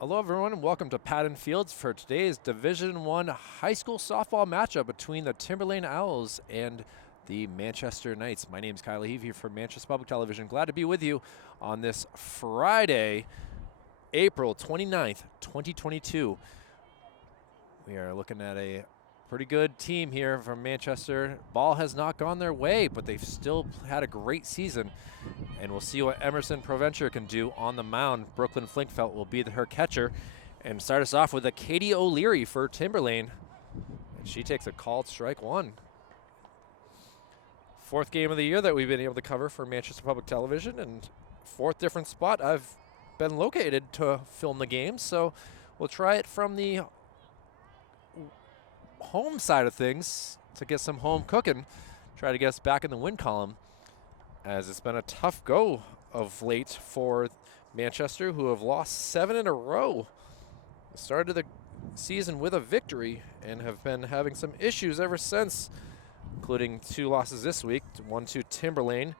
Hello everyone and welcome to Patton Fields for today's Division I high school softball matchup between the Timberlane Owls and the Manchester Knights. My name is Kyle Heave here for Manchester Public Television. Glad to be with you on this Friday, April 29th, 2022. We are looking at a pretty good team here from Manchester. Ball has not gone their way, but they've still had a great season. And we'll see what Emerson Provencher can do on the mound. Brooklyn Flinkfelt will be her catcher. And start us off with a Katie O'Leary for Timberlane. And she takes a called strike one. Fourth game of the year that we've been able to cover for Manchester Public Television, and fourth different spot I've been located to film the game. So we'll try it from the home side of things to get some home cooking. Try to get us back in the win column, as it's been a tough go of late for Manchester, who have lost 7 in a row. Started the season with a victory and have been having some issues ever since, including 2 losses this week, 1 to Timberlane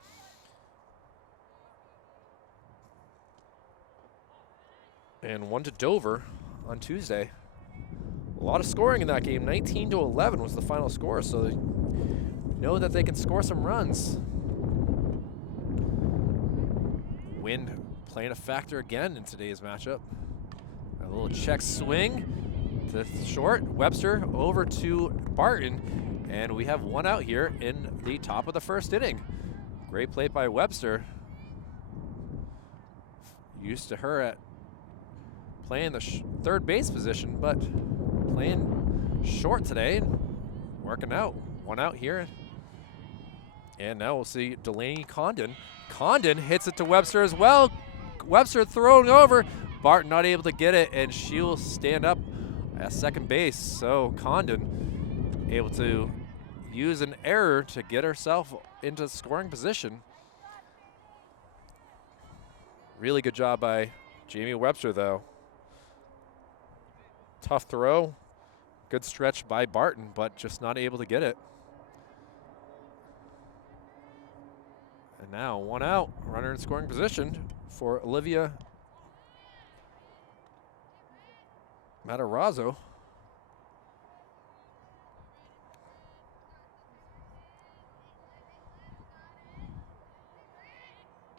and 1 to Dover on Tuesday. A lot of scoring in that game. 19-11 was the final score, so they know that they can score some runs. Wind playing a factor again in today's matchup. A little check swing to short. Webster over to Barton, and we have one out here in the top of the first inning. Great play by Webster. Used to her at playing the third base position, but playing short today, working out. One out here. And now we'll see Delaney Condon. Condon hits it to Webster as well. Webster throwing over. Barton not able to get it, and she'll stand up at second base. So Condon able to use an error to get herself into scoring position. Really good job by Jamie Webster, though. Tough throw. Good stretch by Barton, but just not able to get it. And now one out, runner in scoring position for Olivia Matarazzo.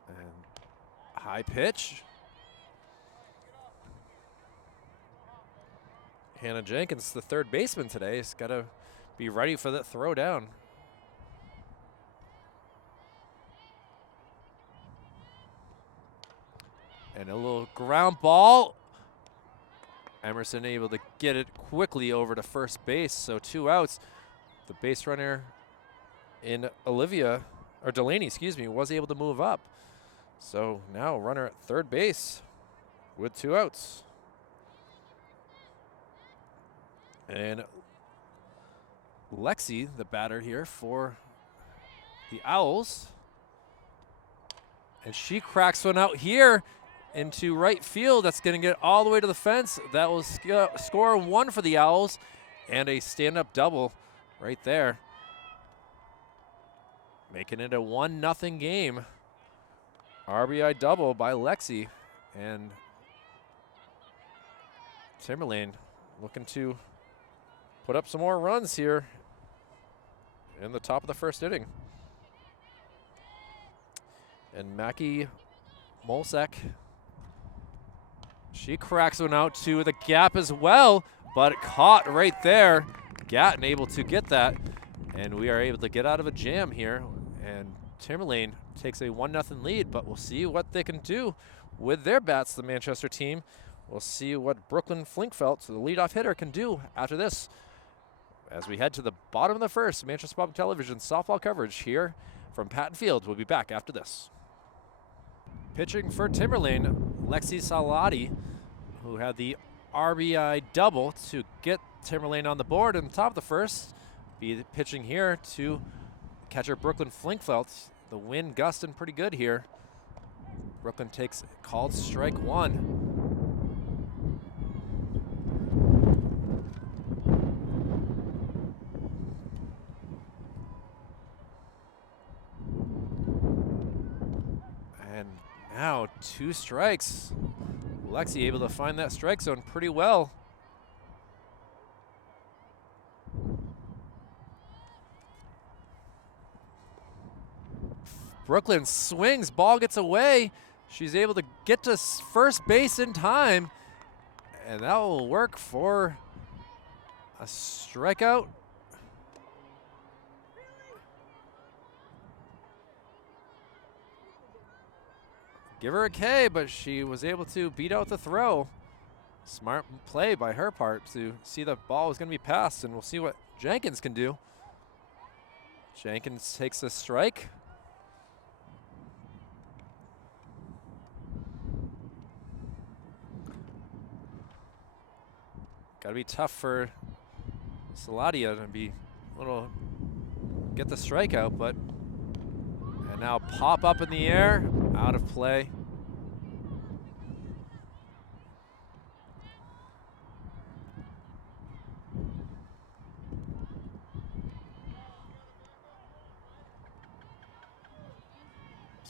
And high pitch. Hannah Jenkins, the third baseman today, has got to be ready for that throw down. And a little ground ball. Emerson able to get it quickly over to first base, so 2 outs. The base runner in Delaney, excuse me, was able to move up. So now runner at third base with 2 outs. And Lexi, the batter here for the Owls. And she cracks one out here into right field. That's going to get all the way to the fence. That will score 1 for the Owls, and a stand-up double right there, making it a 1-0 game. RBI double by Lexi, and Timberlane looking to put up some more runs here in the top of the first inning. And Mackie Molsek, she cracks one out to the gap as well, but caught right there. Gatton able to get that, and we are able to get out of a jam here. And Timberlane takes a 1-0 lead, but we'll see what they can do with their bats, the Manchester team. We'll see what Brooklyn Flinkfelt, the leadoff hitter, can do after this. As we head to the bottom of the first, Manchester Public Television softball coverage here from Patton Fields. We'll be back after this. Pitching for Timberlane, Lexi Salati, who had the RBI double to get Timberlane on the board in the top of the first. Be pitching here to catcher Brooklyn Flinkfelt. The wind gusting pretty good here. Brooklyn takes called strike 1. And now 2 strikes. Lexi able to find that strike zone pretty well. Brooklyn swings, ball gets away. She's able to get to first base in time, and that will work for a strikeout. Give her a K, but she was able to beat out the throw. Smart play by her part to see the ball was going to be passed, and we'll see what Jenkins can do. Jenkins takes a strike. Got to be tough for Saladia to be a little, get the strikeout, but, and now pop up in the air, out of play.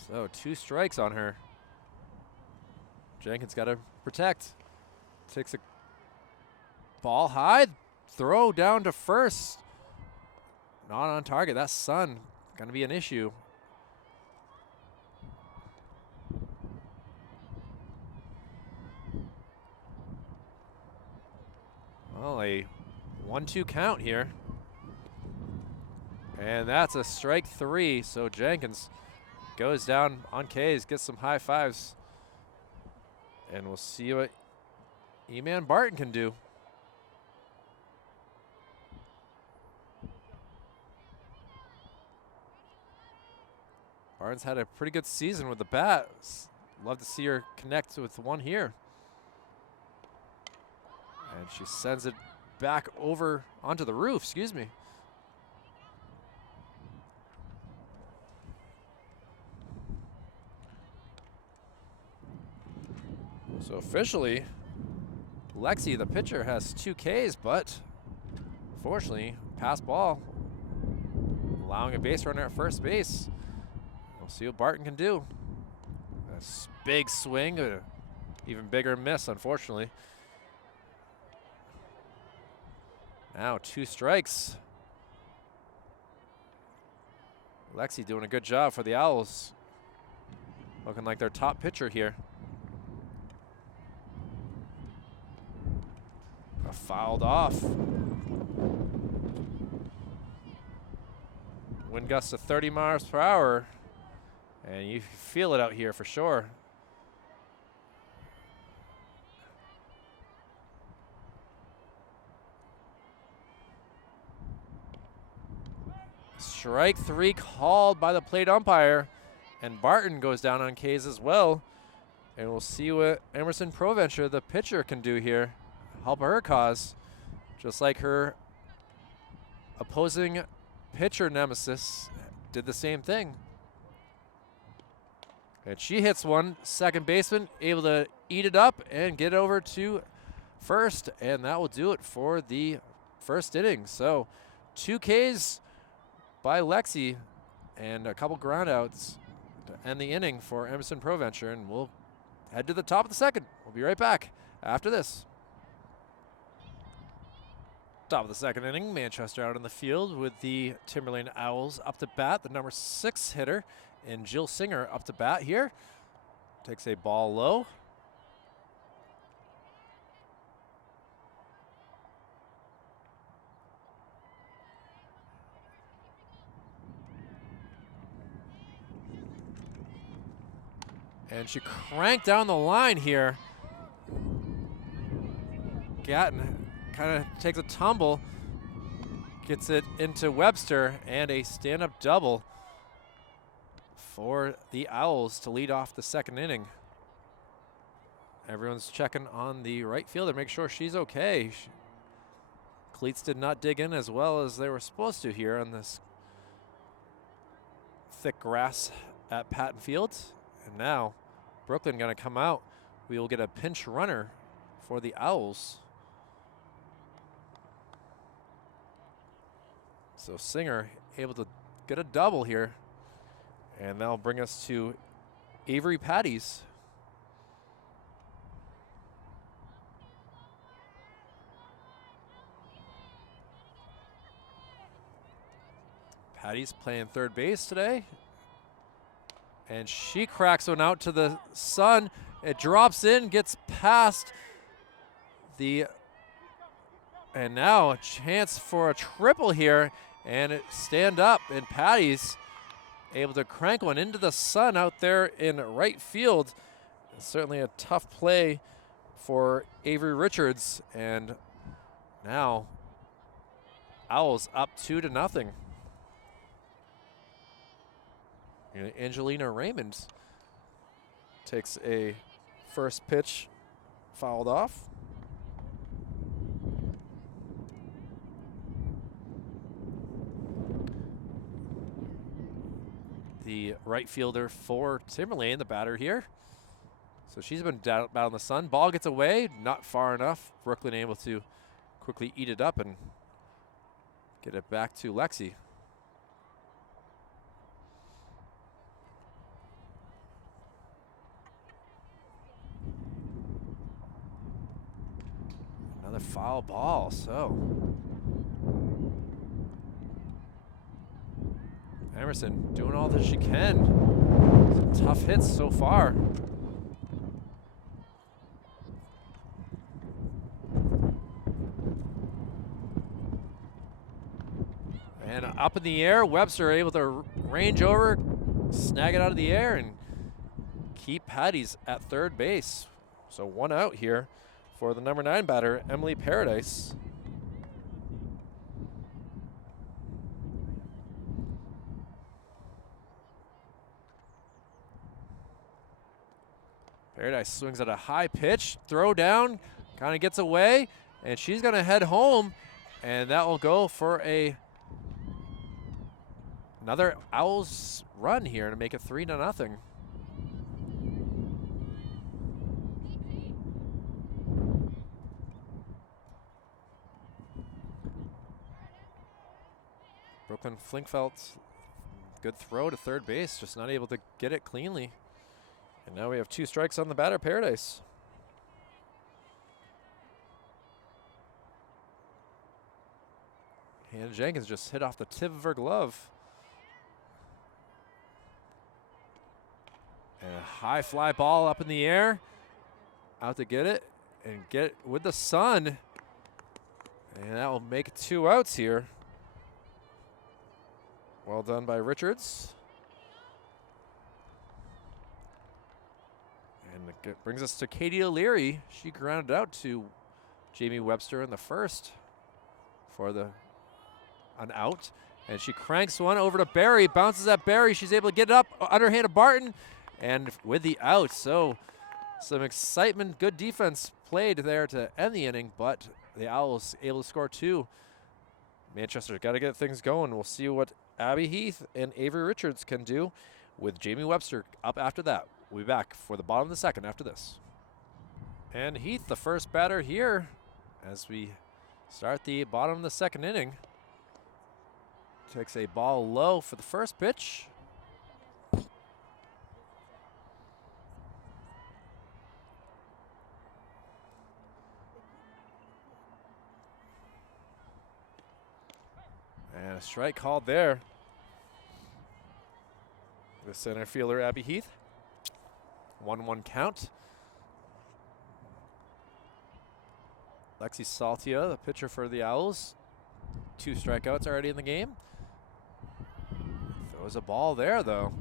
So 2 strikes on her. Jenkins got to protect. Takes a ball high, throw down to first. Not on target. That's Sun. Going to be an issue. Well, a 1-2 count here. And that's a strike 3. So Jenkins goes down on K's, gets some high fives. And we'll see what E-Man Barton can do. Barton's had a pretty good season with the bat. Love to see her connect with one here. And she sends it back over onto the roof, excuse me. So officially, Lexi, the pitcher, has 2 Ks, but unfortunately, pass ball, allowing a base runner at first base. We'll see what Barton can do. A big swing, even bigger miss, unfortunately. Now 2 strikes. Lexi doing a good job for the Owls. Looking like their top pitcher here. Fouled off. Wind gusts of 30 miles per hour, and you feel it out here for sure. Strike 3 called by the plate umpire, and Barton goes down on K's as well. And we'll see what Emerson Proventure, the pitcher, can do here. Help her cause, just like her opposing pitcher nemesis did the same thing. And she hits one, second baseman able to eat it up and get over to first, and that will do it for the first inning. So 2 Ks by Lexi and a couple groundouts to end the inning for Emerson Proventure, and we'll head to the top of the second. We'll be right back after this. Top of the second inning, Manchester out in the field with the Timberlane Owls up to bat. The number 6 hitter and Jill Singer up to bat here. Takes a ball low. And she cranked down the line here. Gatton kind of takes a tumble, gets it into Webster, and a stand-up double for the Owls to lead off the second inning. Everyone's checking on the right fielder, make sure she's okay. Cleats did not dig in as well as they were supposed to here on this thick grass at Patton Field. And now Brooklyn going to come out. We will get a pinch runner for the Owls. So Singer able to get a double here, and that'll bring us to Avery Patties. Patty's playing third base today. And she cracks one out to the sun. It drops in, gets past the, and now a chance for a triple here. And it stand up, and Patty's able to crank one into the sun out there in right field. It's certainly a tough play for Avery Richards, and now Owls up 2-0. Angelina Raymond takes a first pitch fouled off. The right fielder for Timberlane, the batter here. So she's been down in the sun. Ball gets away, not far enough. Brooklyn able to quickly eat it up and get it back to Lexi. Another foul ball, so. Emerson doing all that she can. Some tough hits so far. And up in the air, Webster able to range over, snag it out of the air, and keep Patty's at third base. So one out here for the number 9 batter, Emily Paradise. Paradise swings at a high pitch, throw down, kind of gets away, and she's going to head home, and that will go for another Owls run here to make it 3-0. Brooklyn Flinkfelt, good throw to third base, just not able to get it cleanly. And now we have 2 strikes on the batter, Paradise. Hannah Jenkins just hit off the tip of her glove. And a high fly ball up in the air. Out to get it and get it with the sun. And that will make it 2 outs here. Well done by Richards. And it brings us to Katie O'Leary. She grounded out to Jamie Webster in the first for an out. And she cranks one over to Barry, bounces at Barry. She's able to get it up, underhand of Barton, and with the out. So some excitement, good defense played there to end the inning, but the Owls able to score 2. Manchester got to get things going. We'll see what Abby Heath and Avery Richards can do with Jamie Webster up after that. We'll be back for the bottom of the second after this. And Heath, the first batter here, as we start the bottom of the second inning. Takes a ball low for the first pitch. And a strike called there. The center fielder, Abby Heath. 1-1 count. Lexi Saltia, the pitcher for the Owls. 2 strikeouts already in the game. Throws a ball there, though.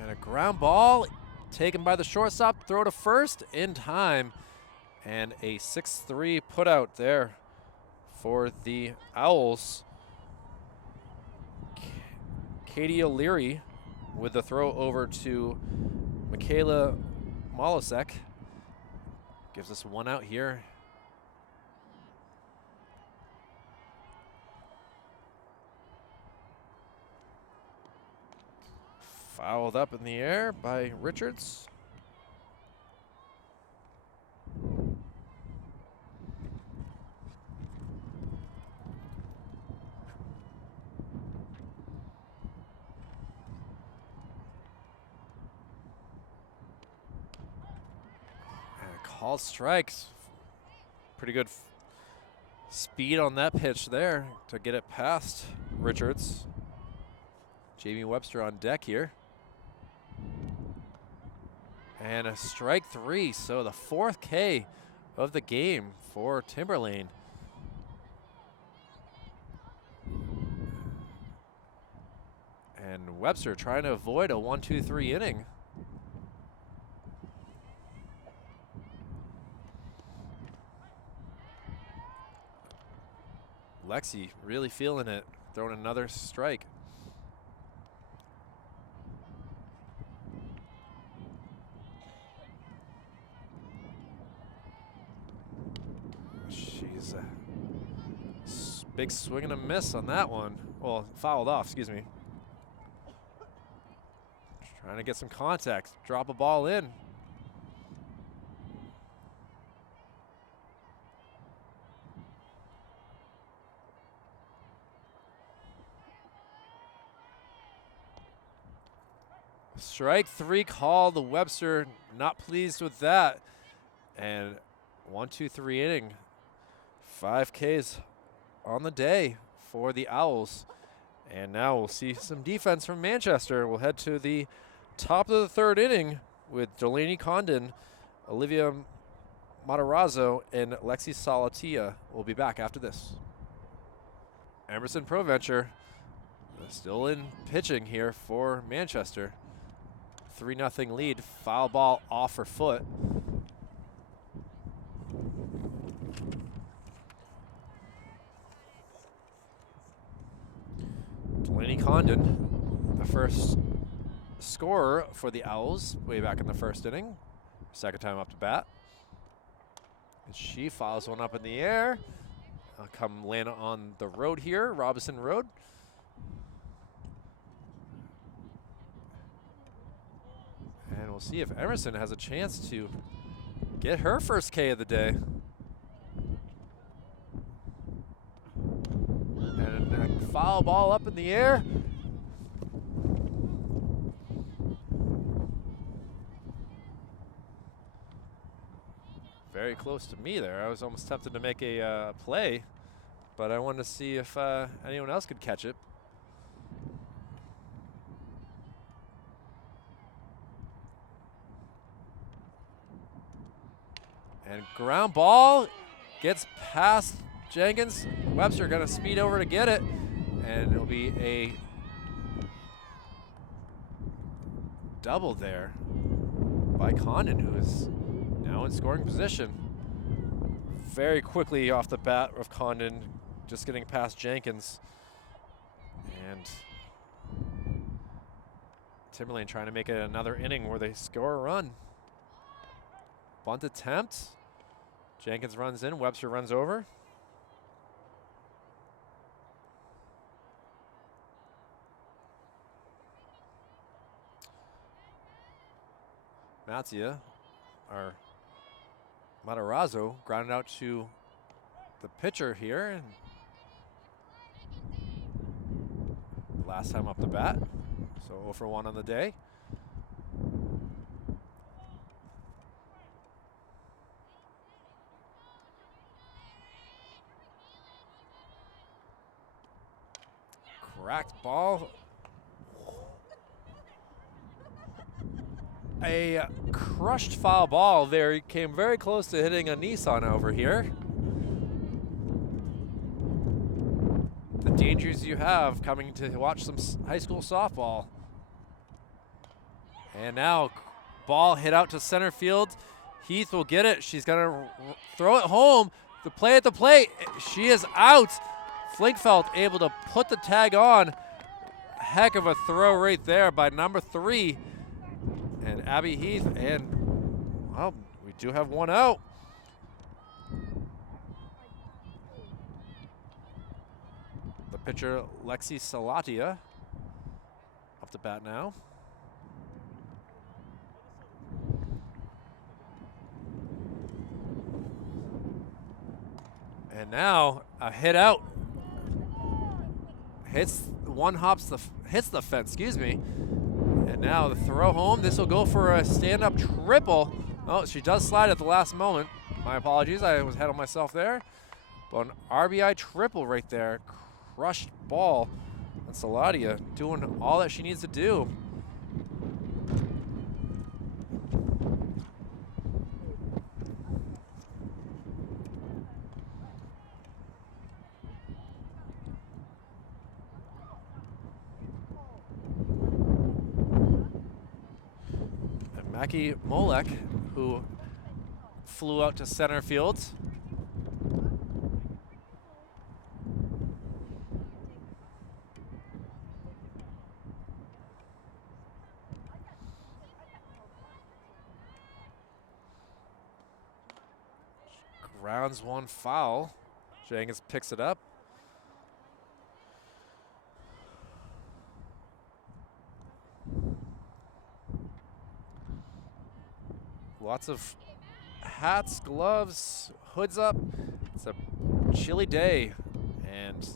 And a ground ball taken by the shortstop, throw to first in time. And a 6-3 put out there for the Owls. Katie O'Leary with the throw over to Michaela Molosek. Gives us 1 out here. Fouled up in the air by Richards. Called strikes. Pretty good speed on that pitch there to get it past Richards. Jamie Webster on deck here. And a strike 3, so the 4th K of the game for Timberlane. And Webster trying to avoid a 1-2-3 inning. Lexi really feeling it, throwing another strike. She's a big swing and a miss on that one. Well, fouled off, excuse me. Trying to get some contact, drop a ball in. Strike 3 called. The Webster not pleased with that. And 1-2-3 inning. 5 Ks on the day for the Owls. And now we'll see some defense from Manchester. We'll head to the top of the 3rd inning with Delaney Condon, Olivia Matarazzo, and Lexi Salatia. We'll be back after this. Emerson Proventure still in pitching here for Manchester. 3-0 lead. Foul ball off her foot. Delaney Condon, the first scorer for the Owls way back in the 1st inning. 2nd time up to bat. And she fouls one up in the air. Come land on the road here, Robinson Road. And we'll see if Emerson has a chance to get her first K of the day. And a foul ball up in the air. Very close to me there. I was almost tempted to make a play, but I wanted to see if anyone else could catch it. And ground ball gets past Jenkins. Webster gonna speed over to get it, and it'll be a double there by Condon, who is now in scoring position. Very quickly off the bat of Condon, just getting past Jenkins. And Timberlane trying to make it another inning where they score a run. Bunt attempt. Jenkins runs in, Webster runs over. Mattia, or Matarazzo, grounded out to the pitcher here. And last time up the bat, so 0 for 1 on the day. Cracked ball. A crushed foul ball there. He came very close to hitting a Nissan over here. The dangers you have coming to watch some high school softball. And now ball hit out to center field. Heath will get it. She's gonna throw it home. The play at the plate. She is out. Flinkfeld able to put the tag on. Heck of a throw right there by number 3. And Abby Heath, and well, we do have one out. The pitcher, Lexi Salatia, up to bat now. And now a hit out. Hits the fence, excuse me. And now the throw home. This will go for a stand-up triple Oh, she does slide at the last moment. My apologies, I was ahead of myself there. But an RBI triple right there. Crushed ball. And Saladia doing all that she needs to do. And Mackie Molek, who flew out to center field. Grounds one foul. Jenkins picks it up. Lots of hats, gloves, hoods up. It's a chilly day, and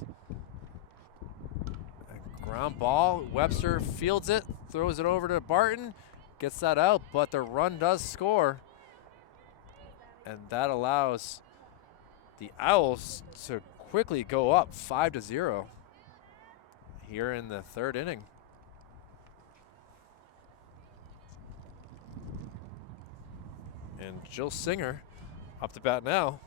a ground ball. Webster fields it, throws it over to Barton, gets that out, but the run does score. And that allows the Owls to quickly go up 5-0 here in the third inning. And Jill Singer up to bat now.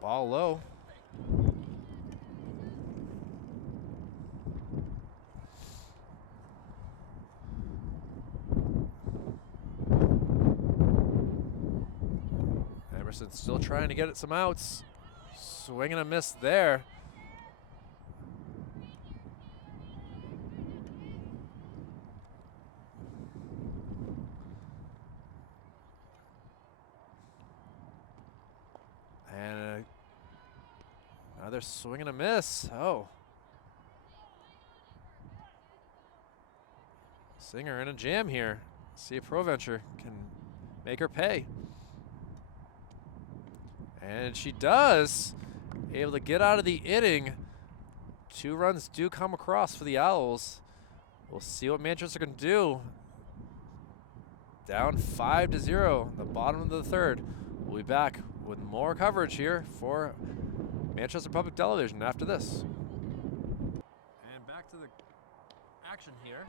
Ball low. Emerson's still trying to get it some outs. Swing and a miss there. And another swing and a miss. Oh. Singer in a jam here. See if ProVenture can make her pay. And she does. Able to get out of the inning. 2 runs do come across for the Owls. We'll see what Manchester can do. Down 5-0 in the bottom of the third. We'll be back with more coverage here for Manchester Public Television after this. And back to the action here.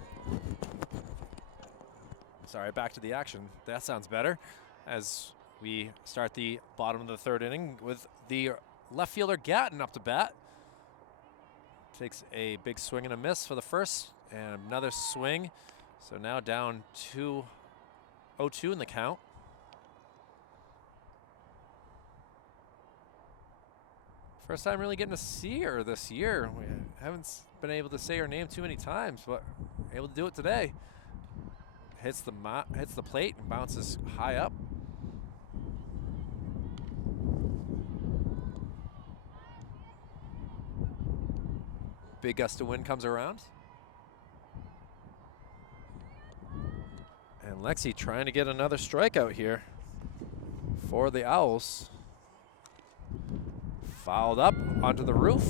Sorry, back to the action. That sounds better. As we start the bottom of the third inning with the left fielder Gatton up to bat. Takes a big swing and a miss for the first, and another swing. So now down 2-0 in the count. First time really getting to see her this year. We haven't been able to say her name too many times, but able to do it today. Hits the plate and bounces high up. Big gust of wind comes around. And Lexi trying to get another strikeout here for the Owls. Fouled up onto the roof.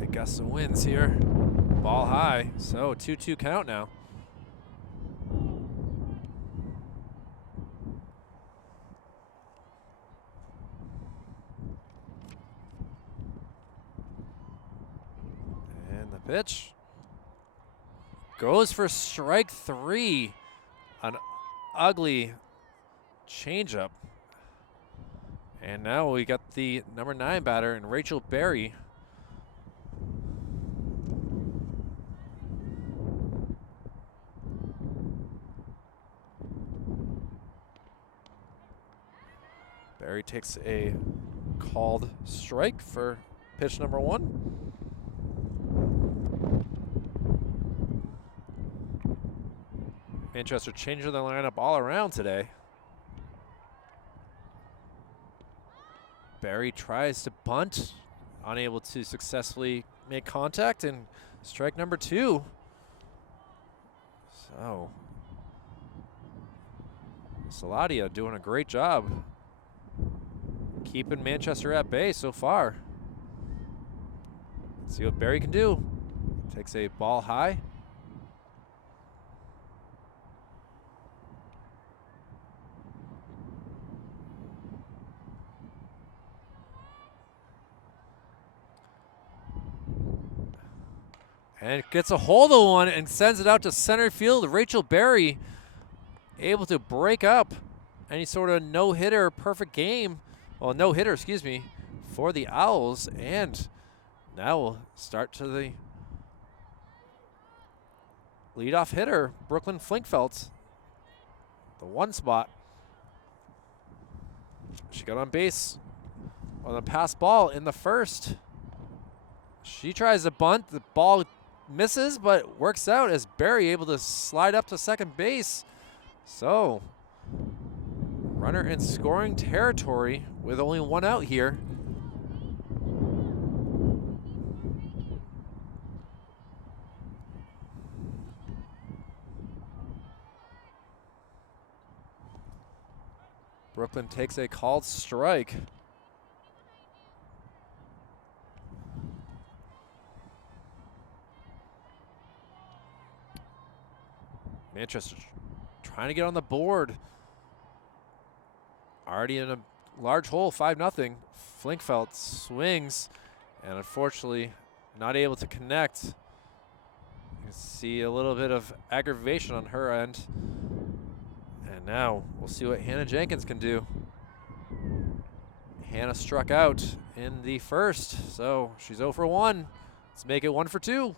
Big gust of winds here. Ball high, so 2-2 count now. Pitch goes for strike 3. An ugly changeup. And now we got the number 9 batter in Rachel Berry. Berry takes a called strike for pitch number 1. Manchester changing the lineup all around today. Barry tries to bunt, unable to successfully make contact, and strike number 2. So, Saladia doing a great job keeping Manchester at bay so far. Let's see what Barry can do. Takes a ball high. And gets a hold of one and sends it out to center field. Rachel Berry able to break up any sort of no-hitter perfect game. Well, no-hitter, excuse me, for the Owls. And now we'll start to the leadoff hitter, Brooklyn Flinkfelt. The 1 spot. She got on base on the pass ball in the first. She tries to bunt. The ball misses, but works out as Barry able to slide up to second base. So, runner in scoring territory with only 1 out here. Brooklyn takes a called strike. Manchester trying to get on the board. Already in a large hole, 5-0. Flinkfelt swings, and unfortunately not able to connect. You can see a little bit of aggravation on her end. And now we'll see what Hannah Jenkins can do. Hannah struck out in the first, so she's 0 for 1. Let's make it 1 for 2.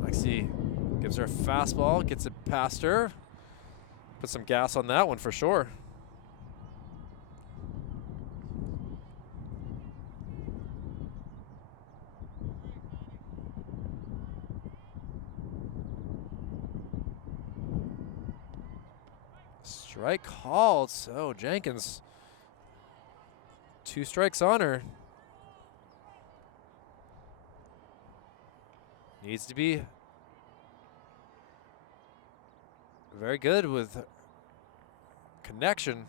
Lexi gives her a fastball, gets it past her. Put some gas on that one for sure. Strike called, so Jenkins, 2 strikes on her. Needs to be very good with connection.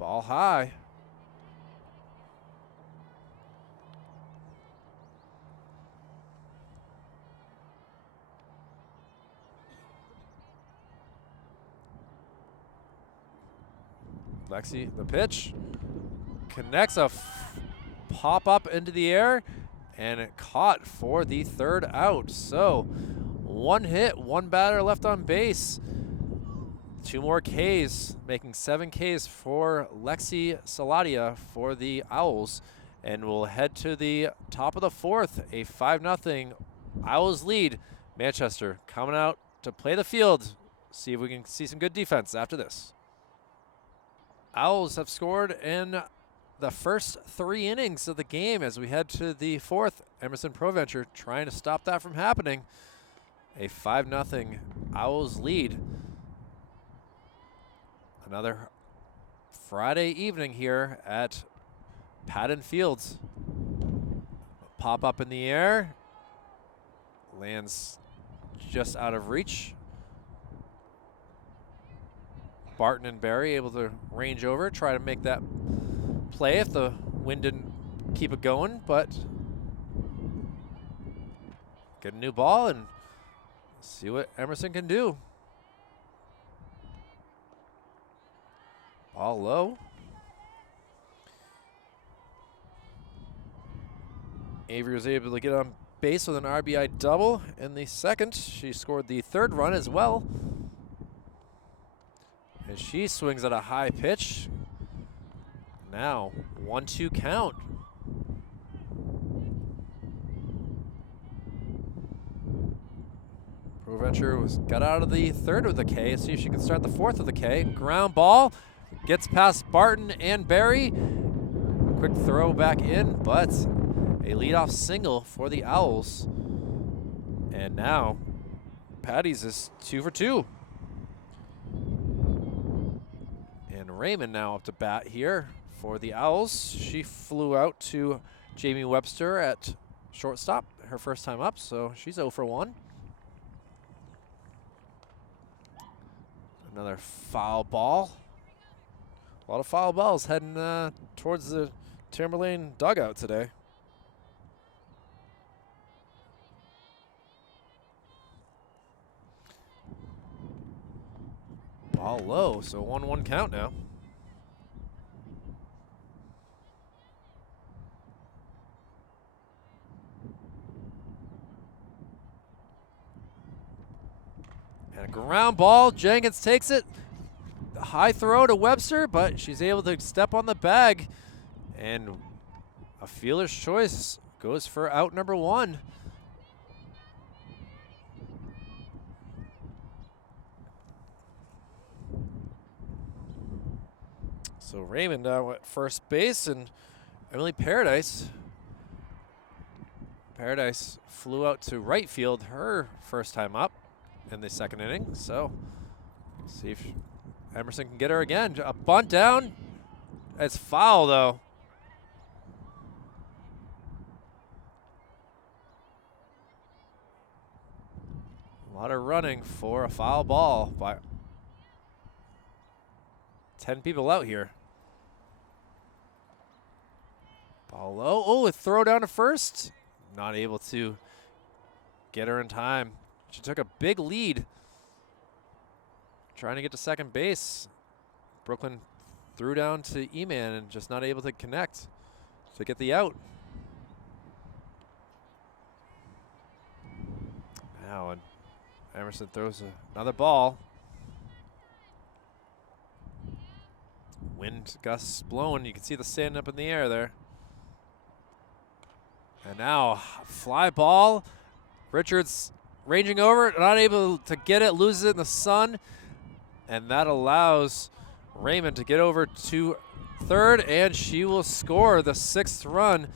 Ball high. Lexi, the pitch. Connects a pop up into the air, and it caught for the 3rd out. So 1 hit, 1 batter left on base. 2 more Ks, making 7 Ks for Lexi Saladia for the Owls. And we'll head to the top of the 4th, a 5-0 Owls lead. Manchester coming out to play the field. See if we can see some good defense after this. Owls have scored in the first 3 innings of the game as we head to the 4th. Emerson Proventure trying to stop that from happening. A 5-0 Owls lead. Another Friday evening here at Patton Fields. Pop up in the air. Lands just out of reach. Barton and Barry able to range over, try to make that play if the wind didn't keep it going, but get a new ball and see what Emerson can do. Ball low. Avery was able to get on base with an RBI double in the second. She scored the 3rd run as well. And she swings at a high pitch. Now, 1-2 count. Proventure got out of the third with a K. See if she can start the fourth with a K. Ground ball gets past Barton and Barry. Quick throw back in, but a leadoff single for the Owls. And now Patty's is 2 for 2. And Raymond now up to bat here for the Owls. She flew out to Jamie Webster at shortstop, her first time up, so she's 0 for 1. Another foul ball. A lot of foul balls heading towards the Timberlane dugout today. Ball low, so 1-1 count now. And a ground ball. Jenkins takes it. High throw to Webster, but she's able to step on the bag. And a fielder's choice goes for out number 1. So Raymond now at first base, and Emily Paradise flew out to right field her first time up in the second inning. So see if Emerson can get her again. A bunt down. It's foul though. A lot of running for a foul ball by 10 people out here. Ball low. Oh, a throw down to first. Not able to get her in time. She took a big lead trying to get to second base. Brooklyn threw down to E-Man and just not able to connect to get the out. Now, and Emerson throws another ball. Wind gusts blowing. You can see the sand up in the air there. And now, fly ball. Richards ranging over, not able to get it, loses it in the sun. And that allows Raymond to get over to third, and she will score the 6th run.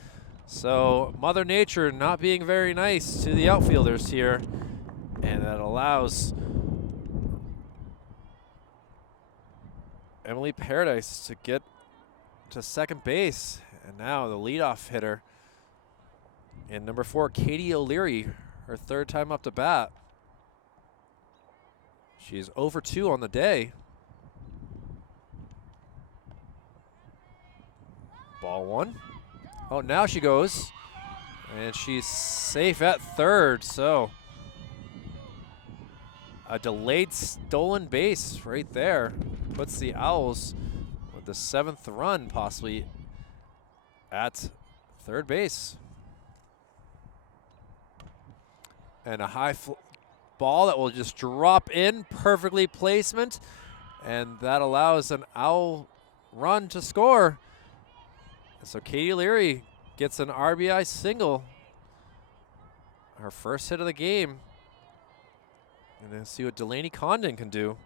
So Mother Nature not being very nice to the outfielders here. And that allows Emily Paradise to get to second base. And now the leadoff hitter in number 4, Katie O'Leary, her 3rd time up to bat. She's 0 for 2 on the day. Ball 1. Oh, now she goes. And she's safe at third, so a delayed stolen base right there puts the Owls with the 7th run possibly at third base. And a high ball that will just drop in, perfectly placement, and that allows an Owl run to score. So Katie Leary gets an RBI single, her first hit of the game. And then see what Delaney Condon can do.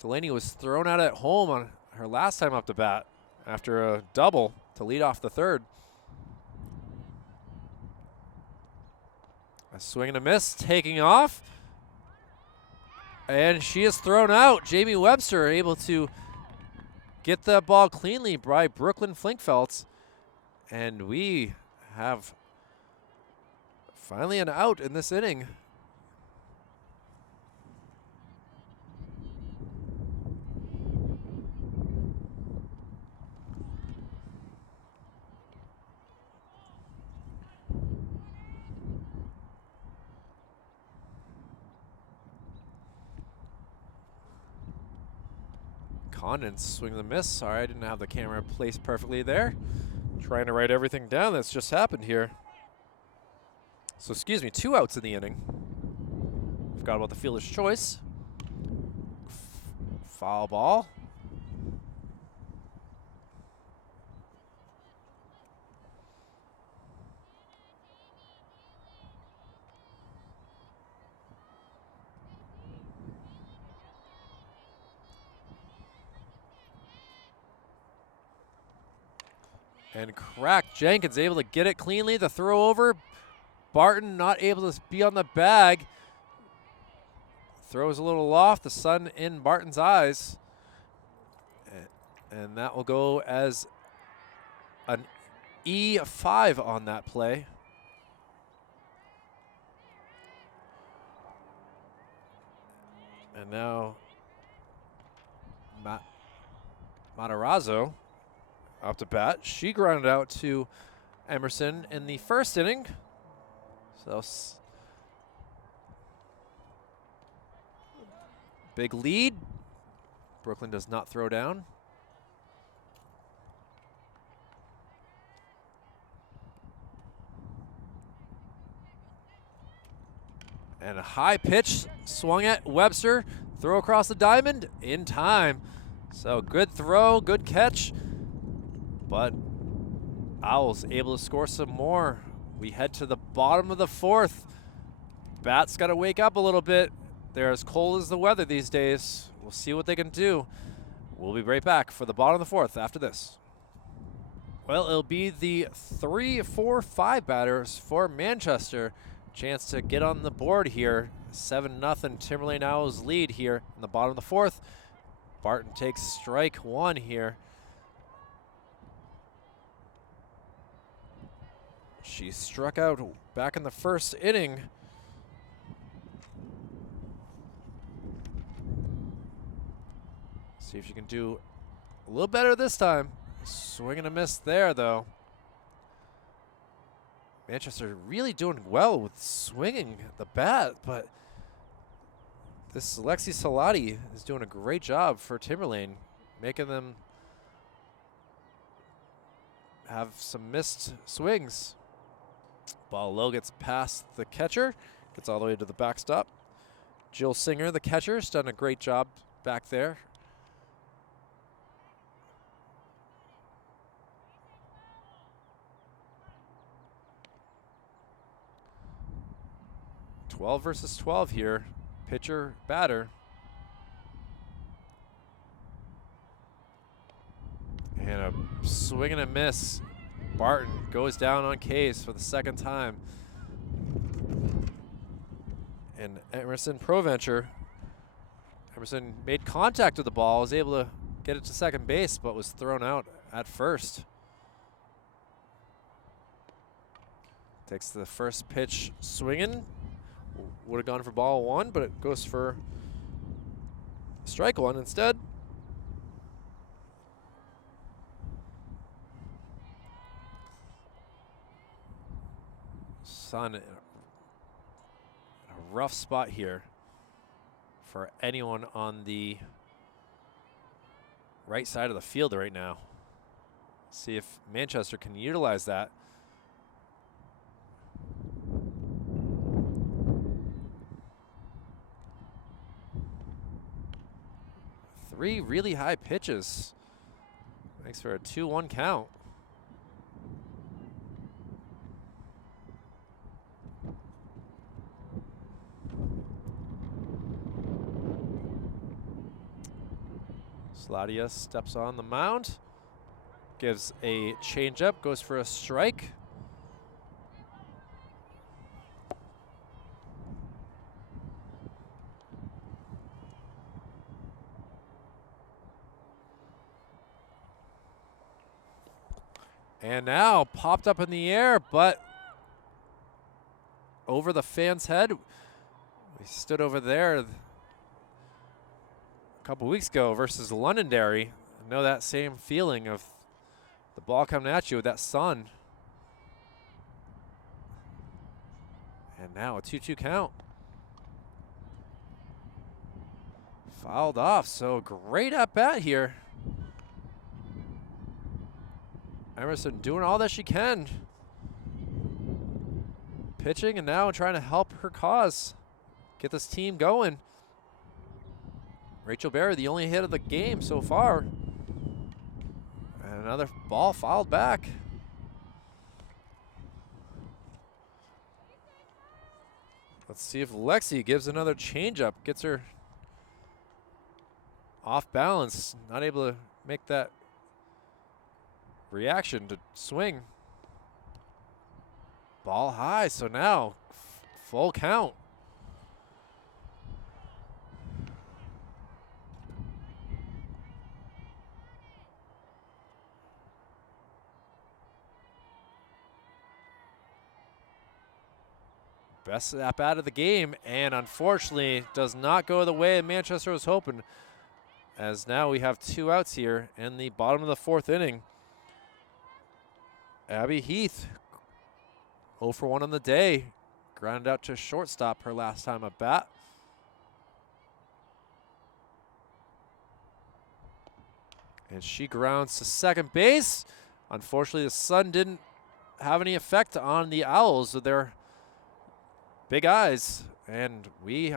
Delaney was thrown out at home on her last time up to bat after a double to lead off the 3rd. A swing and a miss, taking off. And she is thrown out. Jamie Webster able to get the ball cleanly by Brooklyn Flinkfeldt. And we have finally an out in this inning. Condon swing the miss. Sorry, I didn't have the camera placed perfectly there. Trying to write everything down that's just happened here. So, excuse me, 2 outs in the inning. Forgot about the fielder's choice. Foul ball. And cracked. Jenkins able to get it cleanly. The throw over. Barton not able to be on the bag. Throws a little off. The sun in Barton's eyes. And that will go as an E5 on that play. And now Matarazzo up to bat. She grounded out to Emerson in the first inning. So big lead. Brooklyn does not throw down. And a high pitch swung at Webster. Throw across the diamond in time. So good throw, good catch. But Owls able to score some more. We head to the bottom of the fourth. Bats got to wake up a little bit. They're as cold as the weather these days. We'll see what they can do. We'll be right back for the bottom of the fourth after this. Well, it'll be the 3, 4, 5 batters for Manchester. Chance to get on the board here. 7-0 Timberlane Owls lead here in the bottom of the fourth. Barton takes strike one here. She struck out back in the first inning. See if she can do a little better this time. Swing and a miss there, though. Manchester really doing well with swinging the bat, but this Lexi Salati is doing a great job for Timberlane, making them have some missed swings. Ball low, gets past the catcher, gets all the way to the backstop. Jill Singer, the catcher, has done a great job back there. (12 versus 12 here, pitcher, batter. And a swing and a miss. Barton goes down on case for the second time. And Emerson Proventure. Emerson made contact with the ball, was able to get it to second base, but was thrown out at first. Takes the first pitch swinging. Would have gone for ball one, but it goes for strike one instead. Sun in a rough spot here for anyone on the right side of the field right now. See if Manchester can utilize that. Three really high pitches. Makes for a 2-1 count. Sladia steps on the mound. Gives a changeup, goes for a strike. And now popped up in the air, but over the fan's head. We stood over there a couple weeks ago versus Londonderry. I know that same feeling of the ball coming at you with that sun. And now a 2-2 count. Fouled off, so great at bat here. Emerson doing all that she can. Pitching and now trying to help her cause. Get this team going. Rachel Berry, the only hit of the game so far. And another ball fouled back. Let's see if Lexi gives another changeup. Gets her off balance. Not able to make that reaction to swing. Ball high, so now full count. Best snap out of the game, and unfortunately does not go the way Manchester was hoping, as now we have 2 outs here in the bottom of the 4th inning. Abby Heath, 0 for 1 on the day, grounded out to shortstop her last time at bat. And she grounds to second base. Unfortunately, the sun didn't have any effect on the Owls with their big eyes. And we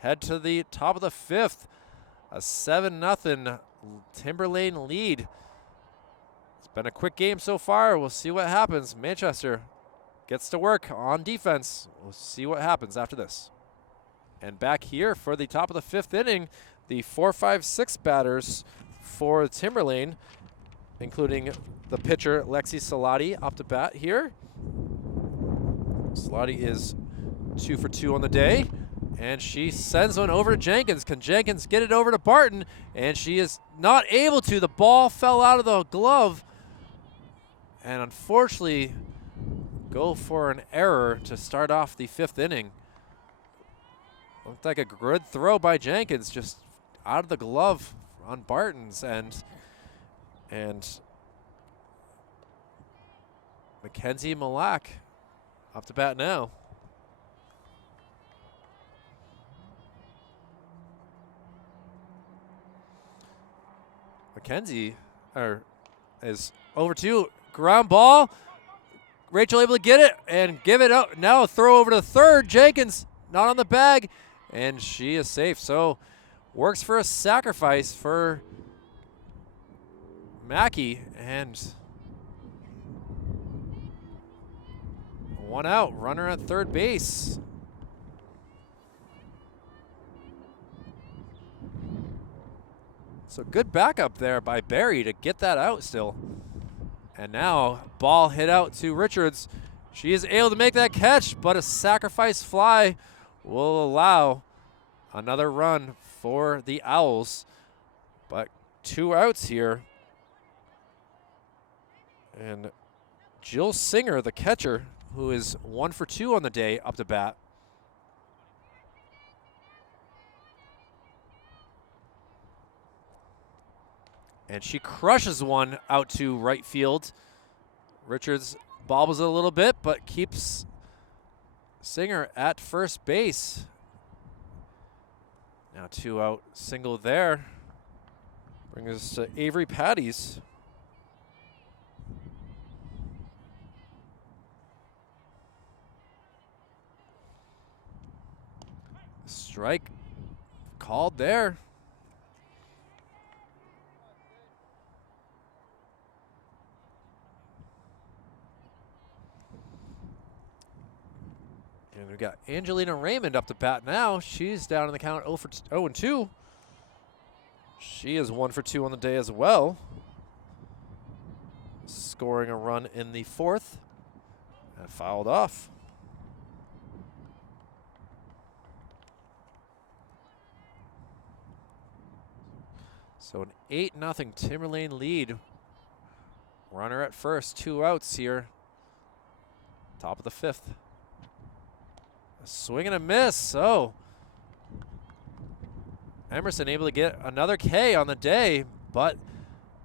head to the top of the 5th. A 7-0 Timberlane lead. It's been a quick game so far. We'll see what happens. Manchester gets to work on defense. We'll see what happens after this. And back here for the top of the 5th inning, the 4, 5, 6 batters for Timberlane, including the pitcher Lexi Salati up to bat here. Salati is 2 for 2 on the day, and she sends one over to Jenkins. Can Jenkins get it over to Barton? And she is not able to. The ball fell out of the glove, and unfortunately go for an error to start off the 5th inning. Looked like a good throw by Jenkins, just out of the glove on Barton's end. And Mackenzie Malak up to bat now. Mackenzie is over 2, ground ball. Rachel able to get it and give it out. Now a throw over to third. Jenkins not on the bag, and she is safe. So works for a sacrifice for Mackey, and 1 out, runner at third base. So good backup there by Barry to get that out still. And now ball hit out to Richards. She is able to make that catch, but a sacrifice fly will allow another run for the Owls. But 2 outs here. And Jill Singer, the catcher, who is 1 for 2 on the day, up to bat. And she crushes one out to right field. Richards bobbles it a little bit, but keeps Singer at first base. Now 2 out, single there. Brings us to Avery Patties. Strike called there. And we got Angelina Raymond up to bat now. She's down in the count 0 and 2. She is 1 for 2 on the day as well. Scoring a run in the 4th and fouled off. So an 8-0 Timberlane lead. Runner at first, 2 outs here. Top of the 5th. A swing and a miss. Oh. Emerson able to get another K on the day, but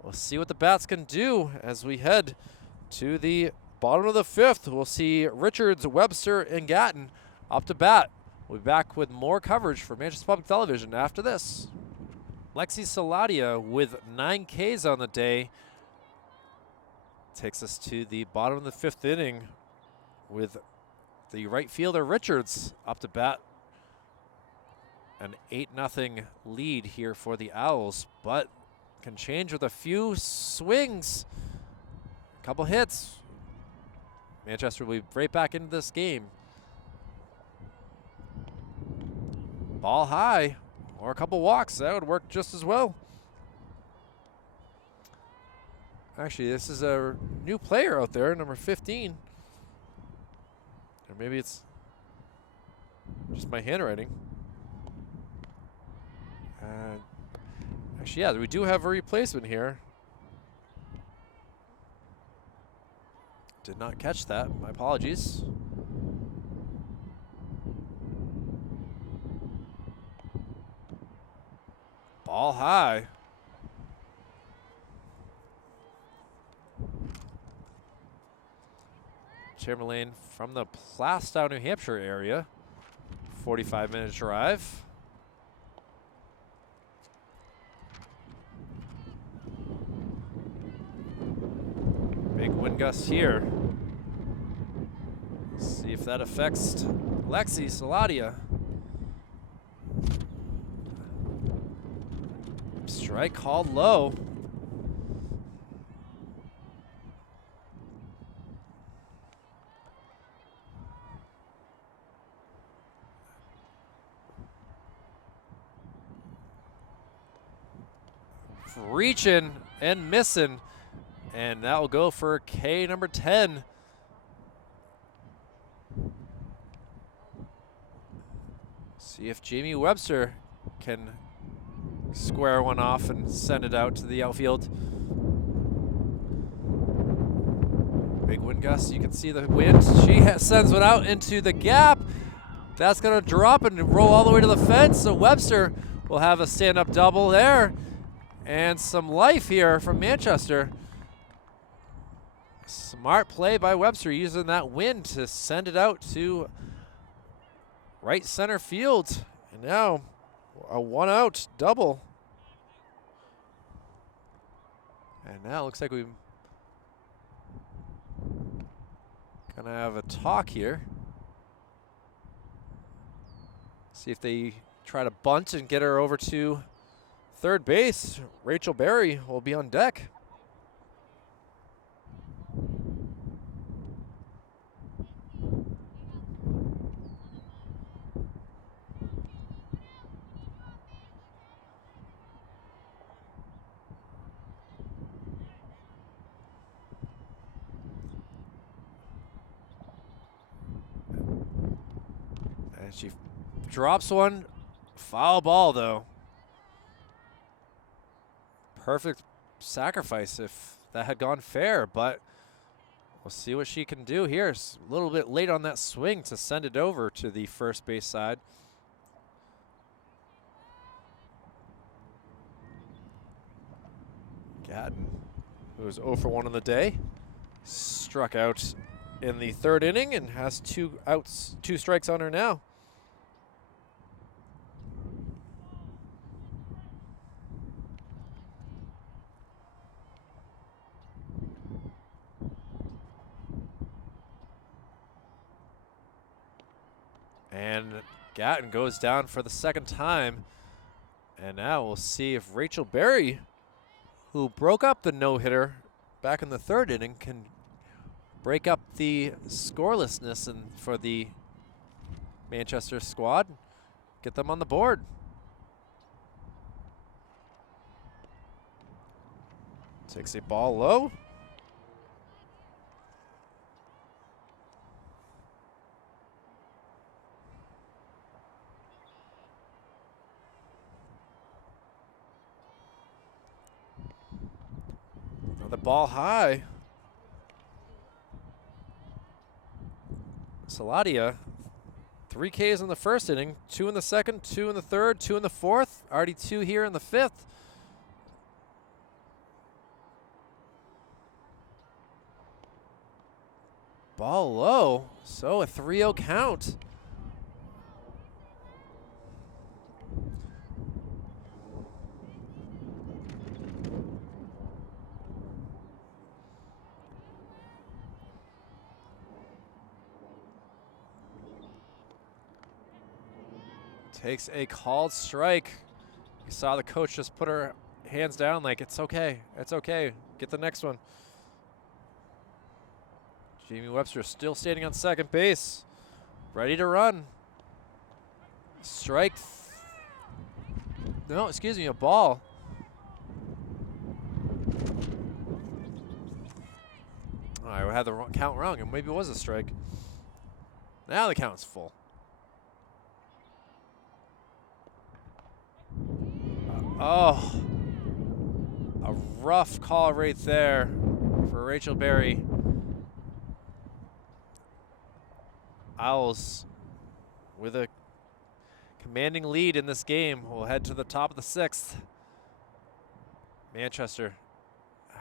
we'll see what the bats can do as we head to the bottom of the 5th. We'll see Richards, Webster, and Gatton up to bat. We'll be back with more coverage for Manchester Public Television after this. Lexi Saladia with 9 Ks on the day takes us to the bottom of the 5th inning with the right fielder Richards up to bat. An 8-0 lead here for the Owls, but can change with a few swings, a couple hits. Manchester will be right back into this game. Ball high, or a couple walks, that would work just as well. Actually, this is a new player out there, number 15. Or maybe it's just my handwriting. Actually, yeah, we do have a replacement here. Did not catch that. My apologies. Ball high. Timberlane from the Plastow, New Hampshire area. 45-minute drive. Big wind gust here. See if that affects Lexi Saladia. Strike called low. Reaching and missing, and that will go for K number 10. See if Jamie Webster can square one off and send it out to the outfield. Big wind gust, you can see the wind. She sends one out into the gap. That's gonna drop and roll all the way to the fence, so Webster will have a stand-up double there. And some life here from Manchester. Smart play by Webster, using that wind to send it out to right center field. And now a one-out double. And now it looks like we're gonna have a talk here. See if they try to bunt and get her over to third base. Rachel Berry will be on deck. And she drops one. Foul ball, though. Perfect sacrifice if that had gone fair, but we'll see what she can do here. It's a little bit late on that swing to send it over to the first base side. Gatton, who was 0 for 1 on the day, struck out in the third inning and has 2 outs, 2 strikes on her now. And Gatton goes down for the second time. And now we'll see if Rachel Berry, who broke up the no-hitter back in the third inning, can break up the scorelessness and for the Manchester squad, get them on the board. Takes a ball low. The ball high. Saladia, 3 Ks in the first inning, 2 in the second, 2 in the third, 2 in the fourth, already 2 here in the fifth. Ball low, so a 3-0 count. Takes a called strike. You saw the coach just put her hands down like, it's okay, get the next one. Jamie Webster still standing on second base, ready to run. Strike. No, excuse me, a ball. I had the count wrong, and maybe it was a strike. Now the count's full. Oh, a rough call right there for Rachel Berry. Owls with a commanding lead in this game. We'll head to the top of the 6th. Manchester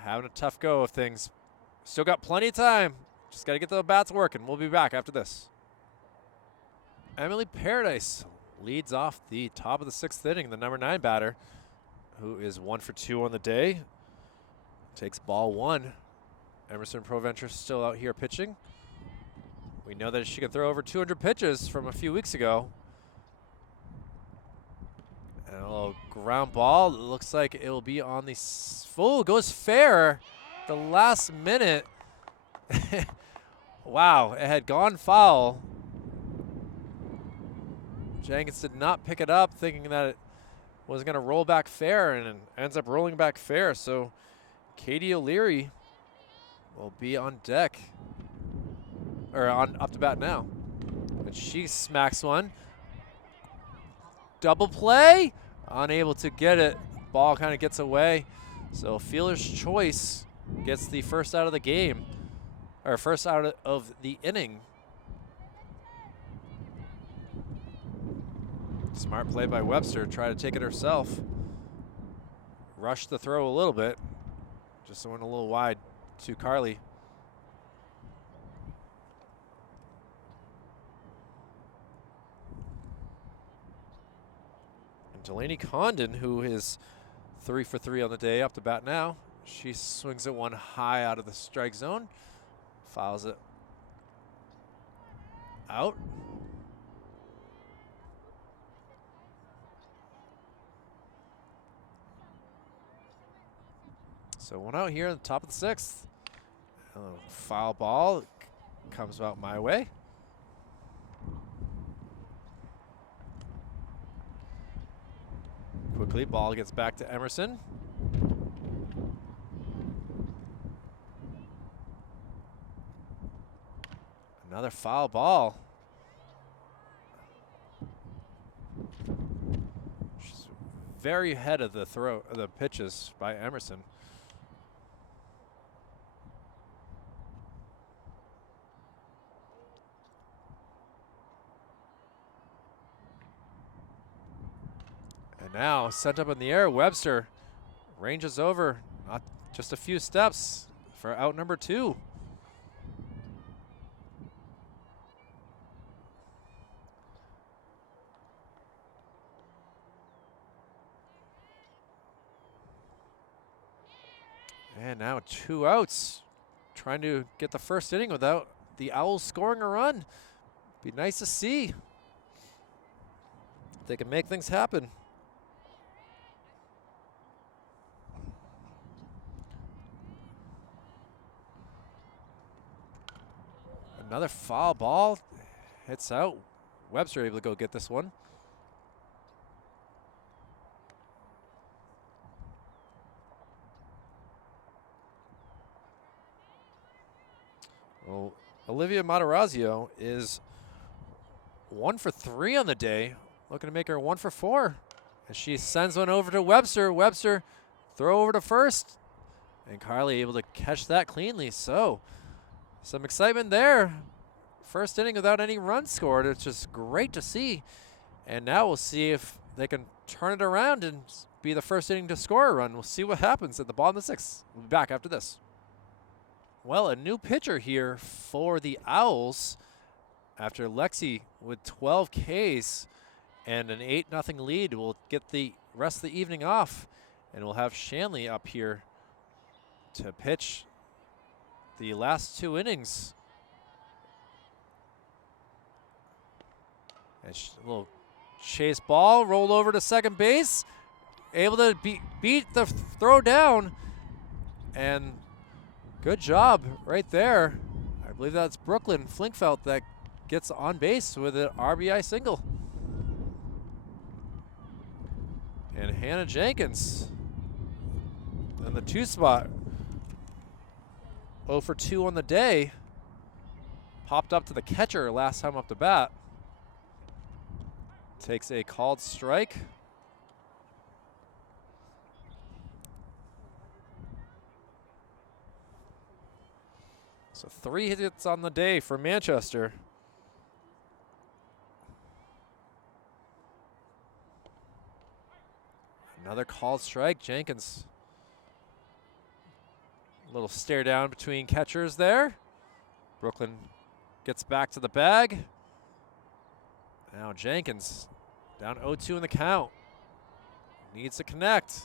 having a tough go of things. Still got plenty of time. Just got to get the bats working. We'll be back after this. Emily Paradise leads off the top of the 6th inning, the number 9 batter, who is 1 for 2 on the day. Takes ball 1. Emerson Proventure still out here pitching. We know that she can throw over 200 pitches from a few weeks ago. And a little ground ball. It looks like it will be on the full. Goes fair. The last minute. Wow, it had gone foul. Jenkins did not pick it up, thinking that it was going to roll back fair, and it ends up rolling back fair. So Katie O'Leary will be on deck, or on up to bat now. But she smacks one. Double play, unable to get it. Ball kind of gets away. So fielder's choice gets the first out of the game, or first out of the inning. Smart play by Webster, try to take it herself. Rushed the throw a little bit. Just went a little wide to Carly. And Delaney Condon, who is 3 for 3 on the day, up to bat now. She swings it one high out of the strike zone. Fouls it out. So one out here at the top of the 6th. Foul ball comes out my way. Quickly, ball gets back to Emerson. Another foul ball. She's very ahead of the pitches by Emerson. And now sent up in the air, Webster ranges over, not just a few steps for out number 2. And now 2 outs, trying to get the first inning without the Owls scoring a run. Be nice to see. They can make things happen. Another foul ball hits out. Webster able to go get this one. Well, Olivia Matarazzo is 1 for 3 on the day, looking to make her 1 for 4. As she sends one over to Webster. Webster throw over to first, and Carly able to catch that cleanly. So some excitement there. First inning without any runs scored. It's just great to see. And now we'll see if they can turn it around and be the first inning to score a run. We'll see what happens at the bottom of the 6th. We'll be back after this. Well, a new pitcher here for the Owls after Lexi with 12 Ks and an 8-0 lead will get the rest of the evening off. And we'll have Shanley up here to pitch the last 2 innings. And a little chase ball, rolled over to second base, able to beat the throw down, and good job right there. I believe that's Brooklyn Flinkfelt that gets on base with an RBI single. And Hannah Jenkins in the 2 spot. 0 for 2 on the day. Popped up to the catcher last time up to bat. Takes a called strike. So 3 hits on the day for Manchester. Another called strike. Jenkins. A little stare down between catchers there. Brooklyn gets back to the bag. Now Jenkins down 0-2 in the count. Needs to connect.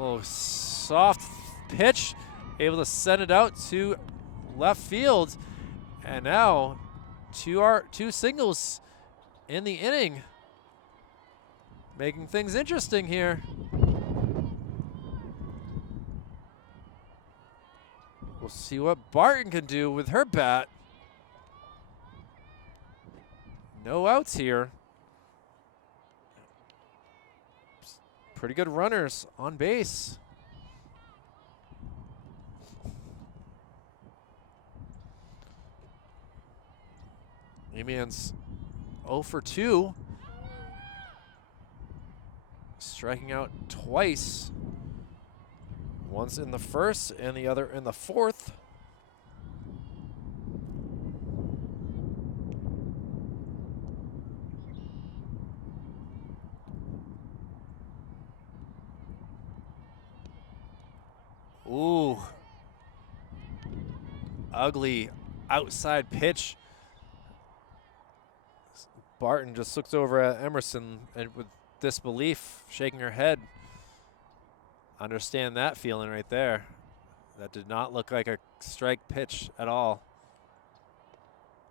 Oh, soft pitch, able to send it out to left field. And now two singles in the inning, making things interesting here. We'll see what Barton can do with her bat. No outs here. Pretty good runners on base. E-Man's 0 for 2. Striking out twice. Once in the first and the other in the fourth. Ooh. Ugly outside pitch. Barton just looks over at Emerson and with disbelief, shaking her head. Understand that feeling right there. That did not look like a strike pitch at all.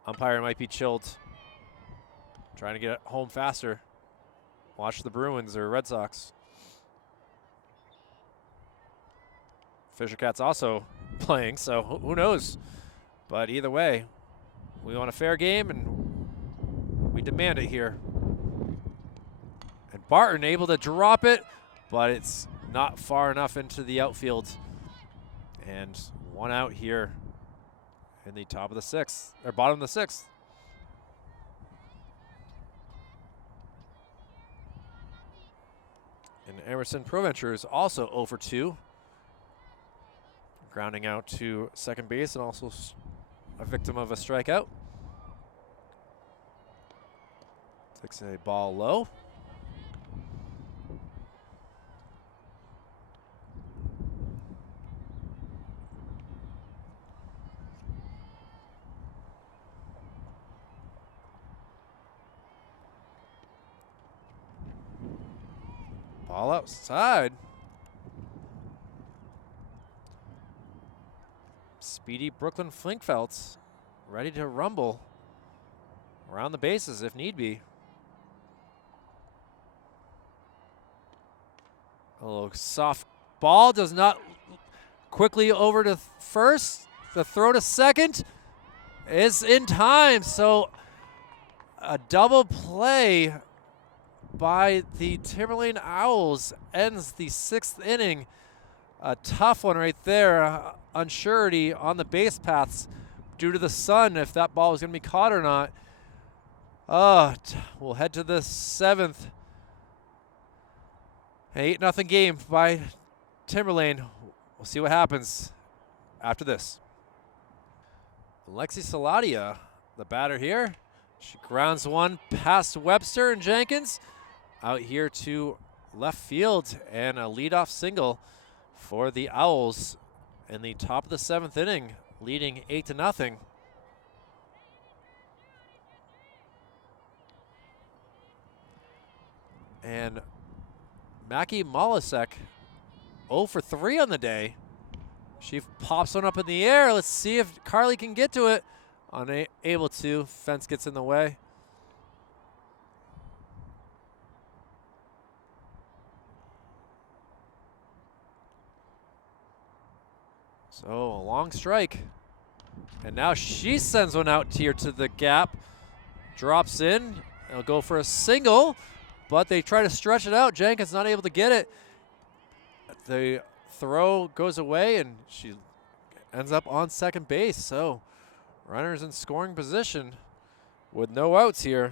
Umpire might be chilled. Trying to get it home faster. Watch the Bruins or Red Sox. Fisher Cat's also playing, so who knows? But either way, we want a fair game and we demand it here. And Barton able to drop it, but it's not far enough into the outfield. And one out here in the top of the sixth, or bottom of the sixth. And Emerson Provencher is also 0 for 2. Grounding out to second base and also a victim of a strikeout. Takes a ball low. Ball outside. Speedy Brooklyn Flinkfeldt ready to rumble around the bases if need be. A little soft ball, does not quickly over to first. The throw to second is in time, so a double play by the Timberlane Owls ends the sixth inning. A tough one right there. Unsurety on the base paths due to the sun if that ball was going to be caught or not. We'll head to the seventh. An 8-0 game by Timberlane. We'll see what happens after this. Alexi Saladia, the batter here. She grounds one past Webster and Jenkins. Out here to left field and a leadoff single for the Owls in the top of the seventh inning, leading 8-0. And Mackie Molisek 0 for 3 on the day. She pops one up in the air. Let's see if Carly can get to it. Unable to. Fence gets in the way. So a long strike. And now she sends one out here to the gap. Drops in. It'll go for a single, but they try to stretch it out. Jenkins not able to get it. The throw goes away, and she ends up on second base. So runners in scoring position with no outs here.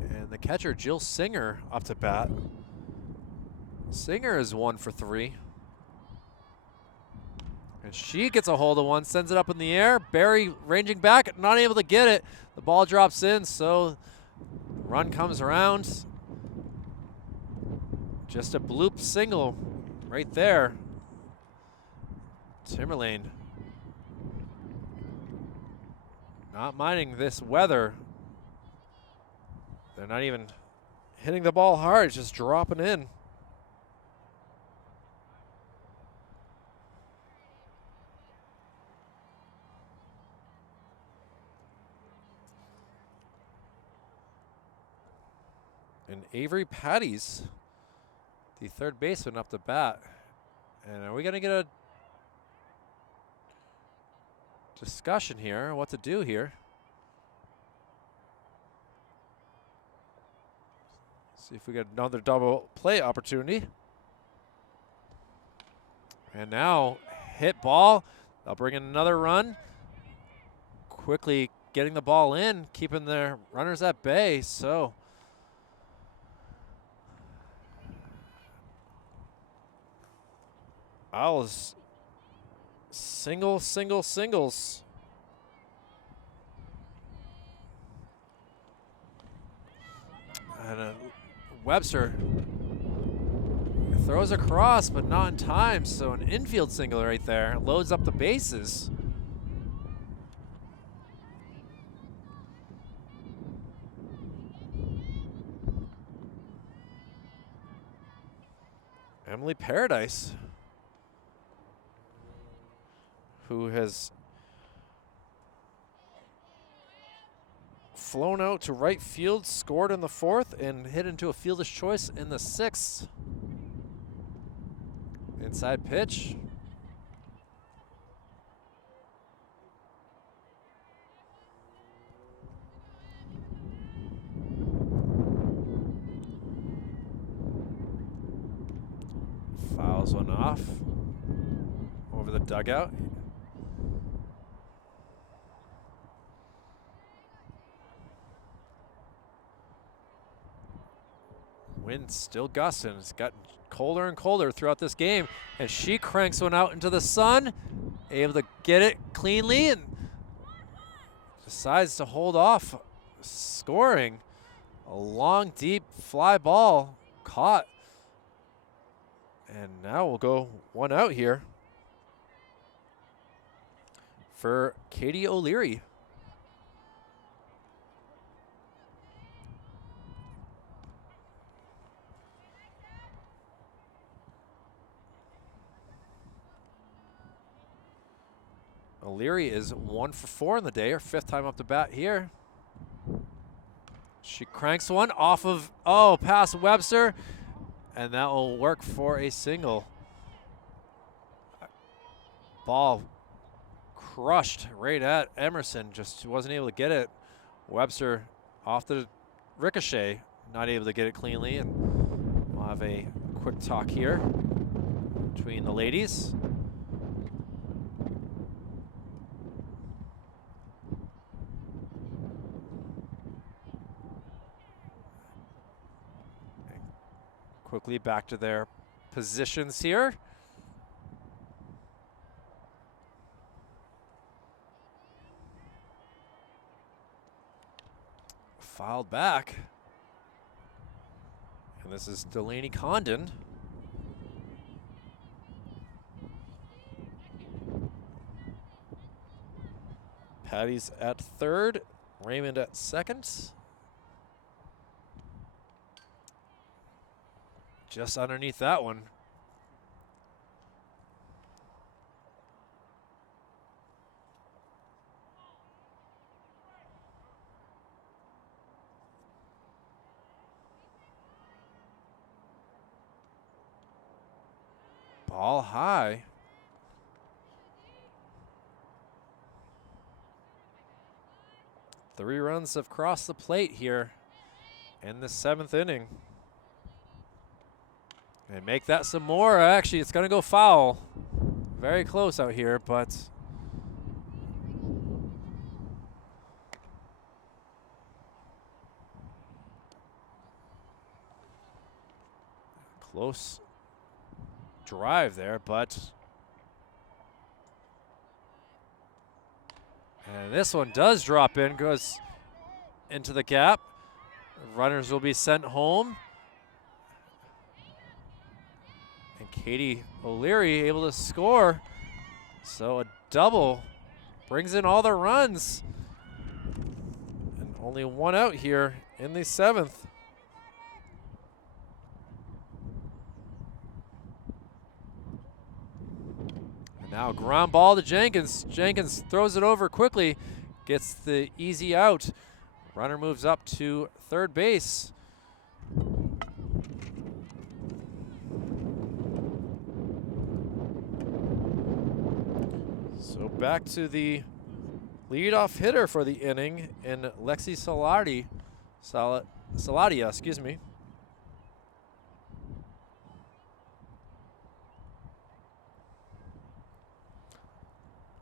And the catcher, Jill Singer, up to bat. Singer is 1 for 3. And she gets a hold of one, sends it up in the air. Barry ranging back, not able to get it. The ball drops in, so run comes around. Just a bloop single right there. Timberlane not minding this weather. They're not even hitting the ball hard, it's just dropping in. And Avery Patties, the third baseman, up to bat. And are we going to get a discussion here, what to do here? See if we get another double play opportunity. And now hit ball. They'll bring in another run. Quickly getting the ball in, keeping their runners at bay. So Owls singles. And Webster throws across, but not in time. So an infield single right there. Loads up the bases. Emily Paradise, who has flown out to right field, scored in the 4th, and hit into a fielder's choice in the 6th. Inside pitch. Fouls one off over the dugout. Wind still gusting. It's gotten colder and colder throughout this game. And she cranks one out into the sun. Able to get it cleanly and decides to hold off scoring. A long, deep fly ball caught. And now we'll go one out here for Katie O'Leary. O'Leary is 1 for 4 in the day, her 5th time up to bat here. She cranks one off of, past Webster, and that will work for a single. Ball crushed right at Emerson, just wasn't able to get it. Webster off the ricochet, not able to get it cleanly, and we'll have a quick talk here between the ladies. Quickly back to their positions here. Fouled back. And this is Delaney Condon. Patty's at 3rd, Raymond at 2nd. Just underneath that one. Ball high. Three runs have crossed the plate here in the 7th inning. And make that some more. Actually, it's going to go foul. Very close out here, but close drive there, but and this one does drop in, goes into the gap. Runners will be sent home. And Katie O'Leary able to score. So a double brings in all the runs. And only one out here in the 7th. And now ground ball to Jenkins. Jenkins throws it over quickly, gets the easy out. Runner moves up to third base. So back to the leadoff hitter for the inning in Lexi Saladia, excuse me.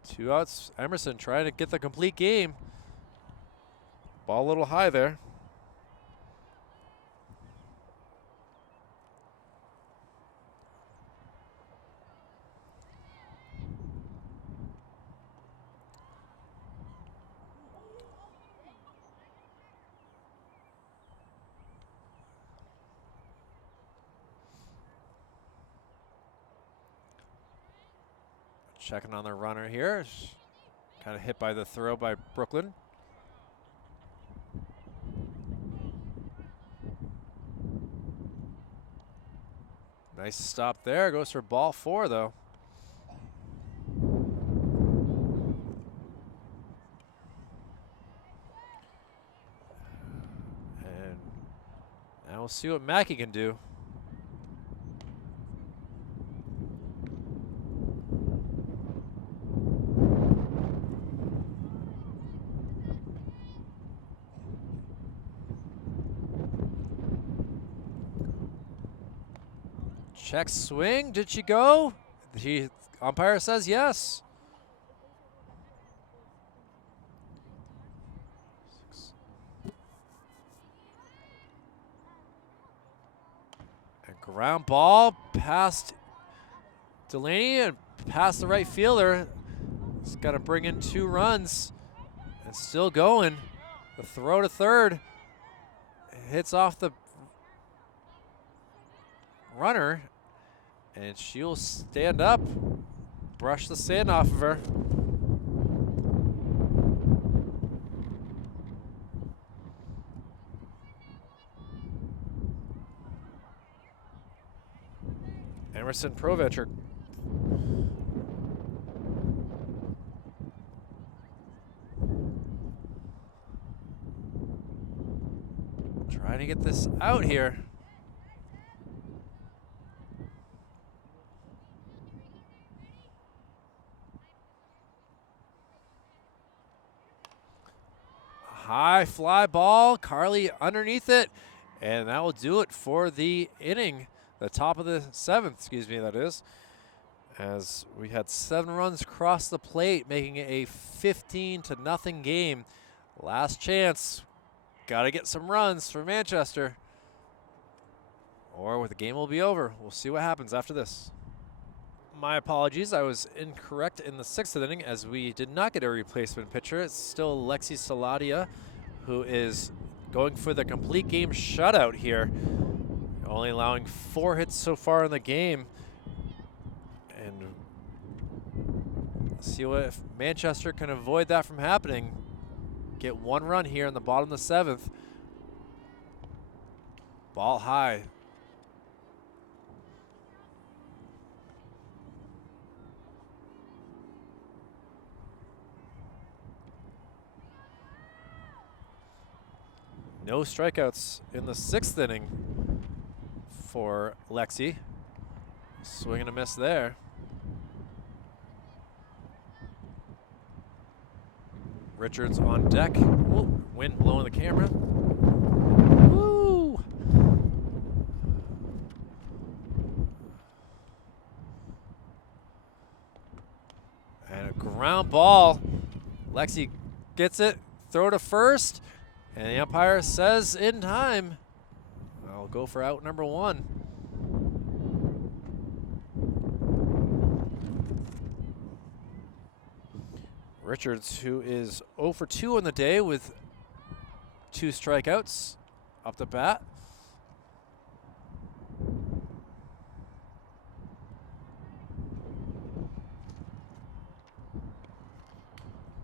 Two outs. Emerson trying to get the complete game. Ball a little high there. Checking on the runner here. Kind of hit by the throw by Brooklyn. Nice stop there. Goes for ball 4 though. And now we'll see what Mackey can do. Check swing. Did she go? The umpire says yes. And ground ball past Delaney and past the right fielder. It's got to bring in 2 runs. And still going. The throw to third. Hits off the runner. And she'll stand up, brush the sand off of her. Emerson Provetcher. Trying to get this out here. High fly ball, Carly underneath it, and that will do it for the inning. The top of the 7th, excuse me, that is. As we had 7 runs cross the plate, making it a 15-0 game. Last chance, got to get some runs for Manchester, or the game will be over. We'll see what happens after this. My apologies, I was incorrect in the 6th inning as we did not get a replacement pitcher. It's still Lexi Saladia, who is going for the complete game shutout here, only allowing 4 hits so far in the game. And see what if Manchester can avoid that from happening. Get 1 run here in the bottom of the 7th. Ball high. No strikeouts in the 6th inning for Lexi. Swing and a miss there. Richards on deck. Ooh, wind blowing the camera. Woo! And a ground ball. Lexi gets it, throw to first, and the umpire says in time. I'll go for out number 1. Richards, who is 0 for 2 on the day with 2 strikeouts up the bat.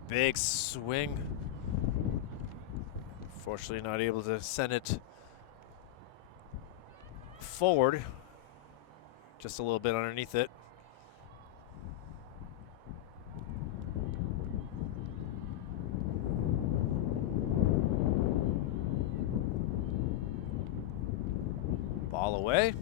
Big swing. Fortunately not able to send it forward. Just a little bit underneath it. Ball away.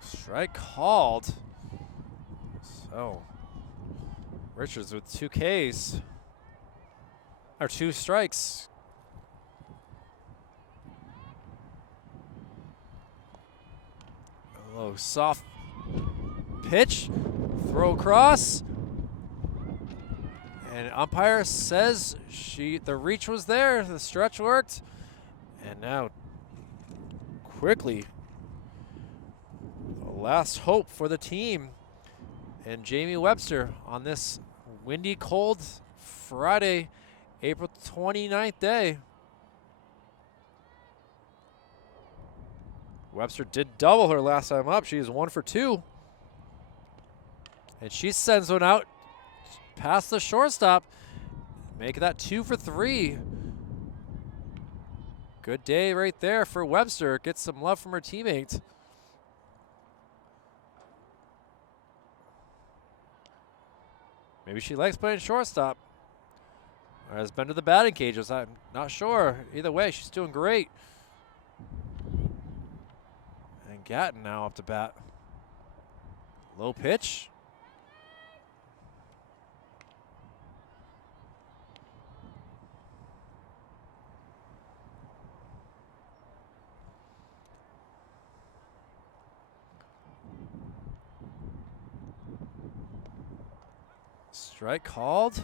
Strike called. So Richards with 2 Ks, or 2 strikes. A low soft pitch, throw across, and umpire says the reach was there, the stretch worked, and now quickly the last hope for the team and Jamie Webster on this windy, cold Friday, April 29th day. Webster did double her last time up. She is 1 for 2. And she sends one out past the shortstop, making that 2 for 3. Good day right there for Webster. Gets some love from her teammate. Maybe she likes playing shortstop, or has been to the batting cages. I'm not sure. Either way, she's doing great. And Gatton now up to bat. Low pitch. Strike called.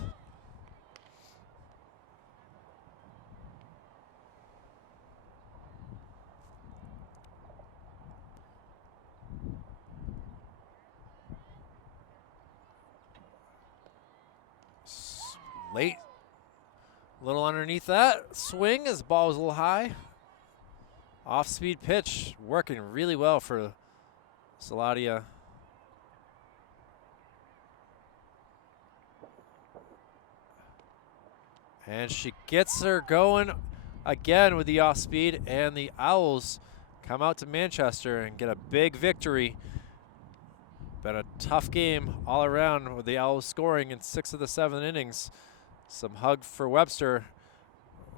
Late, a little underneath that swing as the ball was a little high. Off-speed pitch, working really well for Saladia. And she gets her going again with the off-speed, and the Owls come out to Manchester and get a big victory. Been a tough game all around with the Owls scoring in 6 of the 7 innings. Some hug for Webster.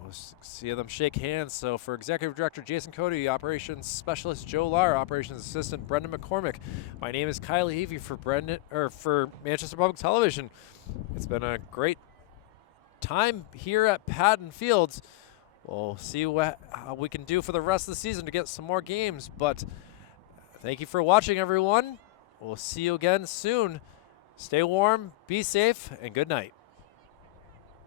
We'll see them shake hands. So for Executive Director Jason Cody, Operations Specialist Joe Lar, Operations Assistant Brendan McCormick, my name is Kyle Levy for Manchester Public Television. It's been a great time here at Patton Fields. We'll see how we can do for the rest of the season to get some more games. But thank you for watching, everyone. We'll see you again soon. Stay warm, be safe, and good night.